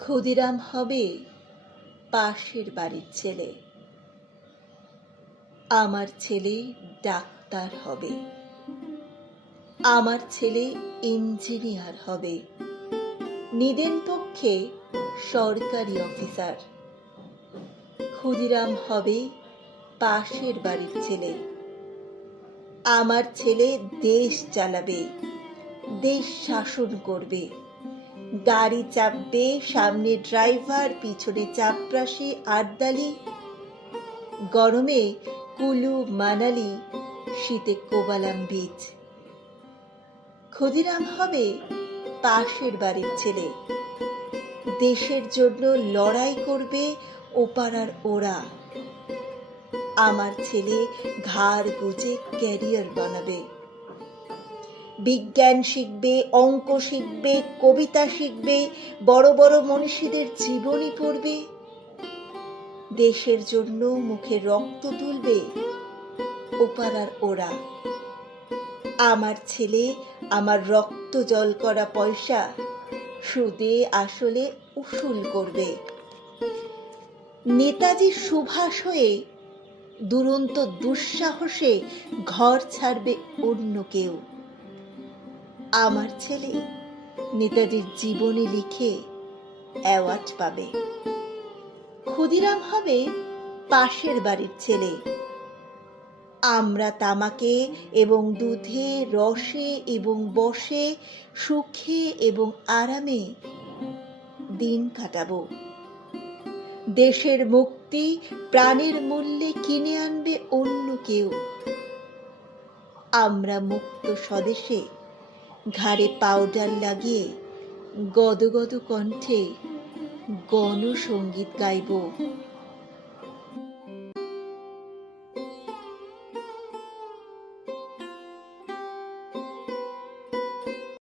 ক্ষুদিরাম হবে পাশের বাড়ির ছেলে, আমার ছেলে ডাক্তার হবে, আমার ছেলে ইঞ্জিনিয়ার হবে, নিদেন পক্ষে সরকারি অফিসার। ক্ষুদিরাম হবে পাশের বাড়ির ছেলে, আমার ছেলে দেশ চালাবে, দেশ শাসন করবে, গাড়ি চাপবে, সামনে ড্রাইভার, পিছনে চাপরাশি আরদালি, গরমে কুলু মানালি, শীতে কোবালাম বীচ। ক্ষুদিরাম হবে পাশের বাড়ির ছেলে, দেশের জন্য লড়াই করবে ওপাড়ার ওরা, আমার ছেলে ঘাড় গুজে ক্যারিয়ার বানাবে, বিজ্ঞান শিখবে, অঙ্ক শিখবে, কবিতা শিখবে, বড় বড় মনীষীদের জীবনী পড়বে, দেশের জন্য মুখে রক্ত তুলবে ওপাড়ার ওরা, আমার ছেলে আমার রক্ত জল করা পয়সা সুদে আসলে উসুল করবে। নেতাজি সুভাষ হয়ে দুরন্ত দুঃসাহসে ঘর ছাড়বে অন্য কেউ, আমার ছেলে নেতাজির জীবনী লিখে অ্যাওয়ার্ড পাবে। ক্ষুদিরাম হবে পাশের বাড়ির ছেলে, আমরা তামাকে এবং দুধে, রসে এবং বসে, সুখে এবং আরামে দিন কাটাবো। দেশের মুক্তি প্রাণের মূল্যে কিনে আনবে অন্য কেউ, আমরা মুক্ত স্বদেশে ঘাড়ে পাউডার লাগিয়ে গদগদ কণ্ঠে গণসঙ্গীত গাইব।